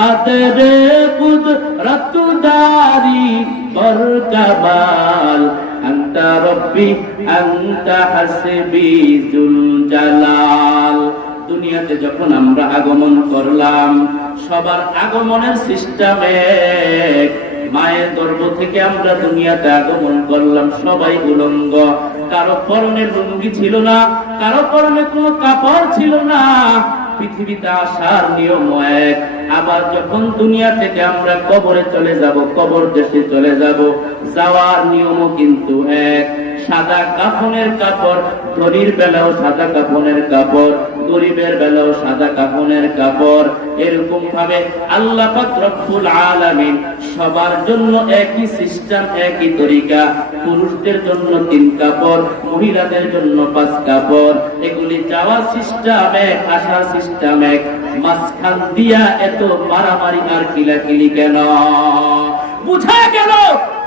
কাদরে কুদরত দারি বরকামাল আনতা রব্বি আনতা হাসবি যুল জালাল। দুনিয়াতে যখন আমরা আগমন করলাম, সবার আগমনের সিস্টেমে মায়ের গর্ভ থেকে আমরা দুনিয়াতে আগমন করলাম সবাই উলঙ্গ। কারো পরনে লুঙ্গি ছিল না, কারো পরনে কোনো কাপড় ছিল না। পৃথিবীতে আসার নিয়ম এক, আবার যখন দুনিয়া থেকে আমরা কবরে চলে যাব, কবর দেশে চলে যাব, যাওয়ার নিয়মও কিন্তু এক। সাদা কাফনের কাপড়, ধনীর বেলাও সাদা কাফনের কাপড়, গরিবের বেলাও সাদা কাফনের কাপড়। এরকম ভাবে আল্লাহ পাক রব্বুল আলামিন সবার জন্য একই সিস্টেম, একই তরিকা। পুরুষদের জন্য 3 কাপড়, মহিলাদের জন্য 5 কাপড়। এগুলি যাওয়া সিস্টেম এক, আসা সিস্টেম এক। মাঝখান দিয়া এত মারামারি আর কিলাকিলি কেন? বুঝা গেল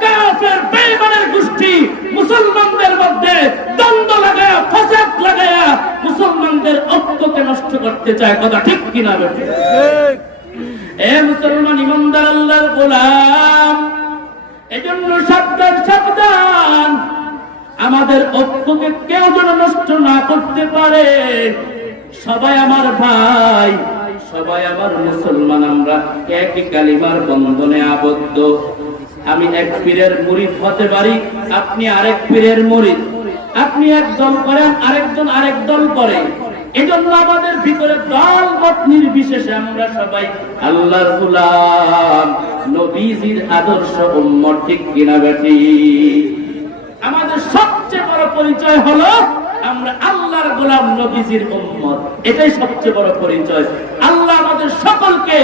কাফের বেঈমানের গোষ্ঠী মুসলমানদের মধ্যে দ্বন্দ্ব লাগায়া, ফাসাদ লাগায়া মুসলমানদের ঐক্যকে নষ্ট করতে চায়। কথা ঠিক কিনা বেঠিক? এ মুসলমান ইমানদার আল্লাহর গোলাম, এজন্য সাবধান সাবধান, আমাদের ঐক্যকে কেউ যেন নষ্ট না করতে পারে। সবাই আমার ভাই, সবাই আমার মুসলমান, আমরা একই কালিমার বন্ধনে আবদ্ধ। আমি এক পীরের মুরিদ হতে পারি, আপনি আরেক পীরের মুরিদ। আপনি এক দল করেন, আরেকজন আরেক দল করে। এজন্য আমাদের ভিতরে দল মত নির্বিশেষে আমরা সবাই আল্লাহর গোলাম, নবীজির আদর্শ উম্মত। ঠিক কিনা বেঠিক? আমাদের সবচেয়ে বড় পরিচয় হলো আমরা আল্লাহর গোলাম, নবীজির উম্মত। এটাই সবচেয়ে বড় পরিচয়। আল্লাহ আমাদের সকলকে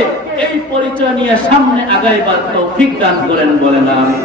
এই পরিচয় নিয়ে সামনে আগাইবার তৌফিক দান করেন, বলেন আমিন।